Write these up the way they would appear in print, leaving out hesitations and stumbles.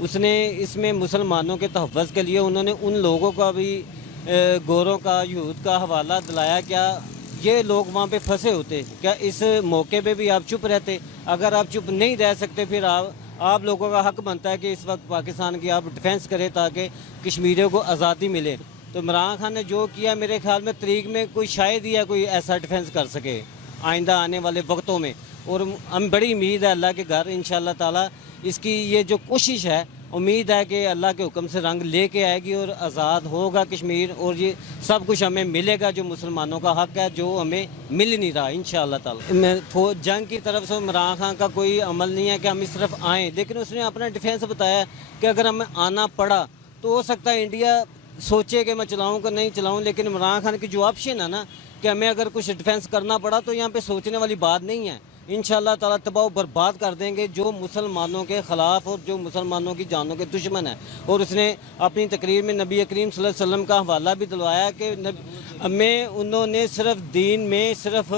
اس نے اس میں مسلمانوں کے تحفظ کے لیے انہوں نے ان لوگوں کا بھی گوروں کا یہود کا حوالہ دلایا. کیا یہ لوگ وہاں پہ پھنسے ہوتے؟ کیا اس موقع پہ بھی آپ چپ رہتے؟ اگر آپ چپ نہیں رہ سکتے پھر آپ لوگوں کا حق بنتا ہے کہ اس وقت پاکستان کی آپ ڈیفینس کریں تاکہ کشمیریوں کو آزادی ملے. تو عمران خان نے جو کیا میرے خیال میں طریق میں کوئی شاید ہی ہے کوئی ایسا ڈیفینس کر سکے آئندہ آنے والے وقتوں میں. اور ہم بڑی امید ہے اللہ کے گھر انشاءاللہ تعالی اس کی یہ جو کوشش ہے امید ہے کہ اللہ کے حکم سے رنگ لے کے آئے گی اور آزاد ہوگا کشمیر اور یہ سب کچھ ہمیں ملے گا جو مسلمانوں کا حق ہے جو ہمیں مل نہیں رہا انشاءاللہ تعالی. میں جنگ کی طرف سے عمران خان کا کوئی عمل نہیں ہے کہ ہم اس طرف آئیں, لیکن اس نے اپنا ڈیفینس بتایا کہ اگر ہمیں آنا پڑا تو ہو سکتا ہے انڈیا سوچے کہ میں چلاؤں کہ نہیں چلاؤں, لیکن عمران خان کی جو آپشن ہے نا کہ ہمیں اگر کچھ ڈیفینس کرنا پڑا تو یہاں پہ سوچنے والی بات نہیں ہے. انشاءاللہ تعالیٰ تباہ و برباد کر دیں گے جو مسلمانوں کے خلاف اور جو مسلمانوں کی جانوں کے دشمن ہیں. اور اس نے اپنی تقریر میں نبی کریم صلی اللہ علیہ وسلم کا حوالہ بھی دلوایا کہ ہمیں انہوں نے صرف دین میں صرف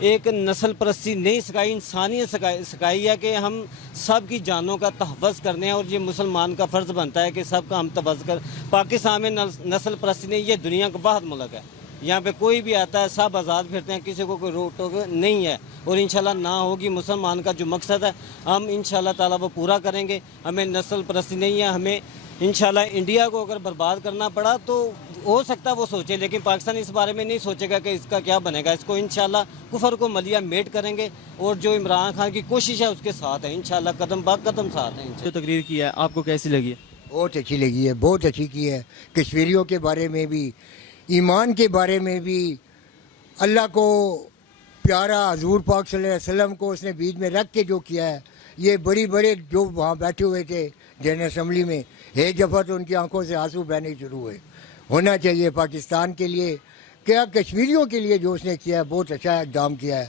ایک نسل پرستی نہیں سکھائی, انسانیت سکھائی ہے کہ ہم سب کی جانوں کا تحفظ کرنے ہیں اور یہ مسلمان کا فرض بنتا ہے کہ سب کا ہم تحفظ کر. پاکستان میں نسل پرستی نہیں, یہ دنیا کا بہت ملک ہے, یہاں پہ کوئی بھی آتا ہے سب آزاد پھرتے ہیں, کسی کو کوئی روک ٹوک نہیں ہے اور انشاءاللہ نہ ہوگی. مسلمان کا جو مقصد ہے ہم انشاءاللہ تعالیٰ وہ پورا کریں گے. ہمیں نسل پرستی نہیں ہے, ہمیں انشاءاللہ انڈیا کو اگر برباد کرنا پڑا تو ہو سکتا ہے وہ سوچے, لیکن پاکستان اس بارے میں نہیں سوچے گا کہ اس کا کیا بنے گا. اس کو انشاءاللہ کفر کو ملیہ میٹ کریں گے اور جو عمران خان کی کوشش ہے اس کے ساتھ ہے انشاءاللہ, قدم با قدم ساتھ ہیں. جو تقریر کی ہے آپ کو کیسی لگی؟ بہت اچھی لگی ہے, بہت اچھی کی ہے. کشمیریوں کے بارے میں بھی, ایمان کے بارے میں بھی, اللہ کو پیارا حضور پاک صلی اللہ علیہ وسلم کو اس نے بیچ میں رکھ کے جو کیا ہے. یہ بڑے جو وہاں بیٹھے ہوئے تھے جنرل اسمبلی میں, ایک دفعہ تو ان کی آنکھوں سے آنسو بہنے شروع ہوئے. ہونا چاہیے پاکستان کے لیے, کیا کشمیریوں کے لیے جو اس نے کیا ہے بہت اچھا اقدام کیا ہے,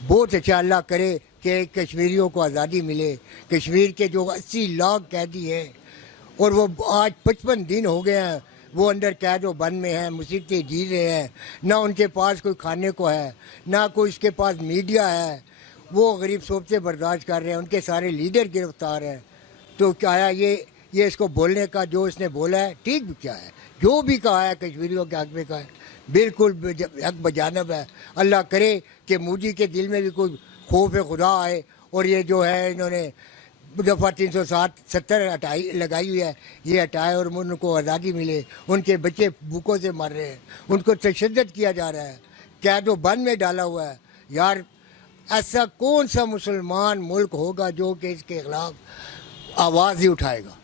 بہت اچھا. اللہ کرے کہ کشمیریوں کو آزادی ملے. کشمیر کے جو 80 لاکھ قیدی ہیں اور وہ آج 55 دن ہو گئے ہیں وہ انڈر قید و بند میں ہیں, مصیبتیں جی رہے ہیں, نہ ان کے پاس کوئی کھانے کو ہے, نہ کوئی اس کے پاس میڈیا ہے, وہ غریب صوبتے برداشت کر رہے ہیں, ان کے سارے لیڈر گرفتار ہیں. تو کیا یہ اس کو بولنے کا جو اس نے بولا ہے ٹھیک بھی کیا ہے, جو بھی کہا ہے کشمیریوں کے حق میں کہا ہے بالکل حق بجانب ہے. اللہ کرے کہ مودی کے دل میں بھی کوئی خوف خدا آئے اور یہ جو ہے انہوں نے دفعہ 370 لگائی ہوئی ہے یہ ہٹائے اور ان کو آزادی ملے. ان کے بچے بھوکوں سے مر رہے ہیں, ان کو تشدد کیا جا رہا ہے, قید و بند میں ڈالا ہوا ہے. یار ایسا کون سا مسلمان ملک ہوگا جو کہ اس کے خلاف آواز ہی اٹھائے گا؟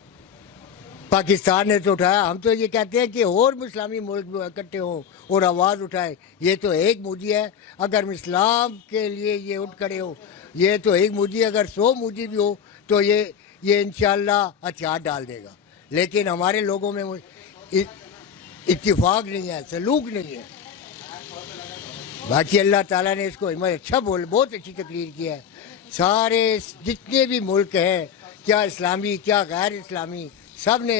پاکستان نے تو اٹھایا. ہم تو یہ کہتے ہیں کہ اور اسلامی ملک اکٹھے ہوں اور آواز اٹھائے. یہ تو ایک مودی ہے, اگر اسلام کے لیے یہ اٹھ کھڑے ہو, یہ تو ایک مودی, اگر 100 مودی بھی ہو تو یہ انشاءاللہ ہتھیار ڈال دے گا. لیکن ہمارے لوگوں میں اتفاق نہیں ہے, سلوک نہیں ہے. باقی اللہ تعالیٰ نے اس کو اچھا بہت اچھی تقریر کی ہے. سارے جتنے بھی ملک ہیں, کیا اسلامی کیا غیر اسلامی, سب نے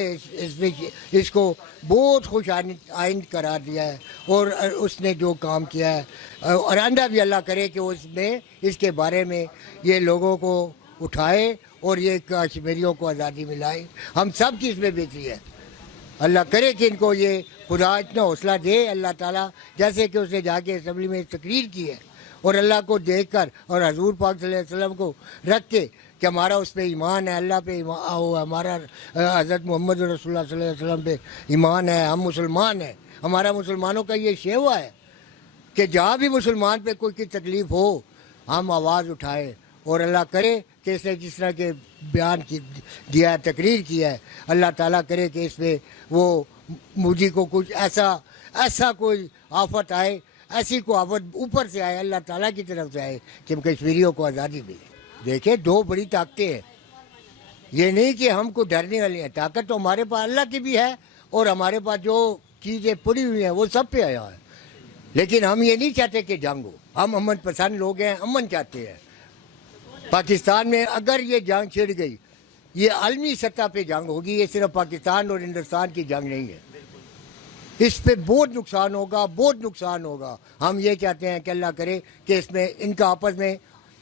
اس کو بہت خوش آئند قرار دیا ہے. اور اس نے جو کام کیا ہے اور آئندہ بھی اللہ کرے کہ اس میں اس کے بارے میں یہ لوگوں کو اٹھائے اور یہ کشمیریوں کو آزادی ملائے. ہم سب کی اس میں بہتری ہے. اللہ کرے کہ ان کو یہ خدا اتنا حوصلہ دے اللہ تعالیٰ, جیسے کہ اس نے جا کے اسمبلی میں تقریر کی ہے اور اللہ کو دیکھ کر اور حضور پاک صلی اللہ علیہ وسلم کو رکھ کے کہ ہمارا اس پہ ایمان ہے, اللہ پہ ہمارا حضرت محمد رسول اللہ صلی اللہ علیہ وسلم پہ ایمان ہے, ہم مسلمان ہیں. ہمارا مسلمانوں کا یہ شیوا ہے کہ جہاں بھی مسلمان پہ کوئی تکلیف ہو ہم آواز اٹھائیں. اور اللہ کرے کہ اس نے جس طرح کے بیان دیا ہے, تقریر کیا ہے, اللہ تعالیٰ کرے کہ اس پہ وہ مودی کو کچھ ایسا کوئی آفت آئے, ایسی کوئی آفت اوپر سے آئے, اللہ تعالیٰ کی طرف سے آئے کہ کشمیریوں کو آزادی ملے. دیکھیں 2 بڑی طاقتیں ہیں, یہ نہیں کہ ہم کو ڈرنے والی ہیں. طاقت تو ہمارے پاس اللہ کی بھی ہے اور ہمارے پاس جو چیزیں پڑی ہوئی ہیں وہ سب پہ آیا ہے. لیکن ہم یہ نہیں چاہتے کہ جنگ ہو. ہم امن پسند لوگ ہیں, امن چاہتے ہیں. پاکستان میں اگر یہ جنگ چھڑ گئی, یہ عالمی سطح پہ جنگ ہوگی, یہ صرف پاکستان اور ہندوستان کی جنگ نہیں ہے. اس پہ بہت نقصان ہوگا, بہت نقصان ہوگا. ہم یہ چاہتے ہیں کہ اللہ کرے کہ اس میں ان کا آپس میں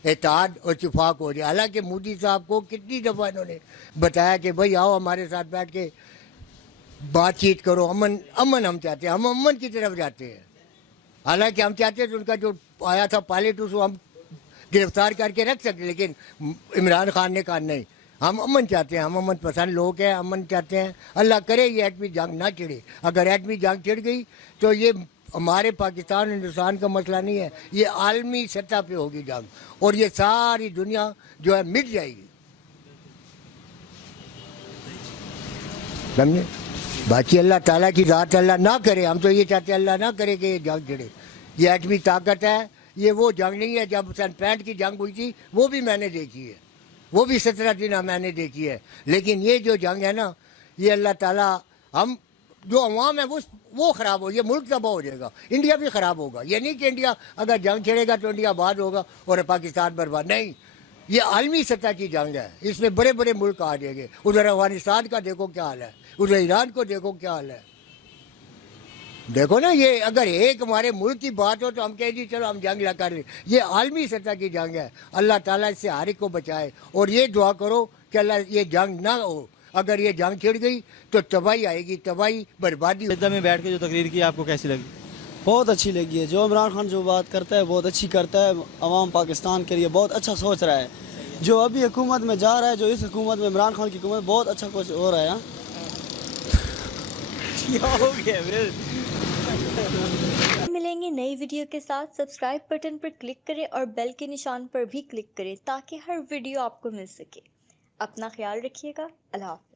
اتحاد اور اتفاق ہو جائے. حالانکہ مودی صاحب کو کتنی دفعہ انہوں نے بتایا کہ بھائی آؤ ہمارے ساتھ بیٹھ کے بات چیت کرو, امن ہم چاہتے ہیں, ہم امن کی طرف جاتے ہیں. حالانکہ ہم چاہتے ہیں کہ ان کا جو آیا تھا پائلٹ اس کو ہم گرفتار کر کے رکھ سکتے, لیکن عمران خان نے کہا نہیں, ہم امن چاہتے ہیں, ہم امن پسند لوگ ہیں, امن چاہتے ہیں. اللہ کرے یہ ایٹمی جنگ نہ چھڑے. اگر ایٹمی جنگ چھڑ گئی تو یہ ہمارے پاکستان ہندوستان کا مسئلہ نہیں ہے, یہ عالمی سطح پہ ہوگی جنگ, اور یہ ساری دنیا جو ہے مٹ جائے گی. سمجھے؟ باقی اللہ تعالیٰ کی ذات, اللہ نہ کرے, ہم تو یہ چاہتے ہیں اللہ نہ کرے کہ یہ جنگ چھڑے. یہ ایٹمی طاقت ہے, یہ وہ جنگ نہیں ہے. جب سن 65 کی جنگ ہوئی تھی وہ بھی میں نے دیکھی ہے, وہ بھی 17 دن میں نے دیکھی ہے. لیکن یہ جو جنگ ہے نا, یہ اللہ تعالیٰ, ہم جو عوام ہے وہ خراب ہو, یہ ملک تباہ ہو جائے گا, انڈیا بھی خراب ہوگا. یہ نہیں کہ انڈیا اگر جنگ چھڑے گا تو انڈیا آباد ہوگا اور پاکستان برباد, نہیں. یہ عالمی سطح کی جنگ ہے, اس میں بڑے بڑے ملک آ جائیں گے. ادھر افغانستان کا دیکھو کیا حال ہے, ادھر ایران کو دیکھو کیا حال ہے. دیکھو نا, یہ اگر ایک ہمارے ملک کی بات ہو تو ہم کہیں جی چلو ہم جنگ لگا لیں. یہ عالمی سطح کی جنگ ہے. اللہ تعالیٰ اس سے ہر ایک کو بچائے, اور یہ دعا کرو کہ اللہ یہ جنگ نہ ہو. اگر یہ جنگ چھڑ گئی تو تباہی آئے گی, تباہی, بربادی. جدہ میں بیٹھ کے جو تقریر کی آپ کو کیسی لگی؟ بہت اچھی لگی ہے. جو عمران خان جو بات کرتا ہے بہت اچھی کرتا ہے, عوام پاکستان کے لیے بہت اچھا سوچ رہا ہے. جو ابھی حکومت میں جا رہا ہے, جو اس حکومت میں عمران خان کی حکومت, بہت اچھا کچھ ہو رہا ہے. کیا ہو گیا پھر؟ ملیں گے نئی ویڈیو کے ساتھ. سبسکرائب بٹن پر کلک کریں اور بیل کے نشان پر بھی کلک کریں تاکہ ہر ویڈیو آپ کو مل سکے. اپنا خیال رکھیے گا. اللہ حافظ.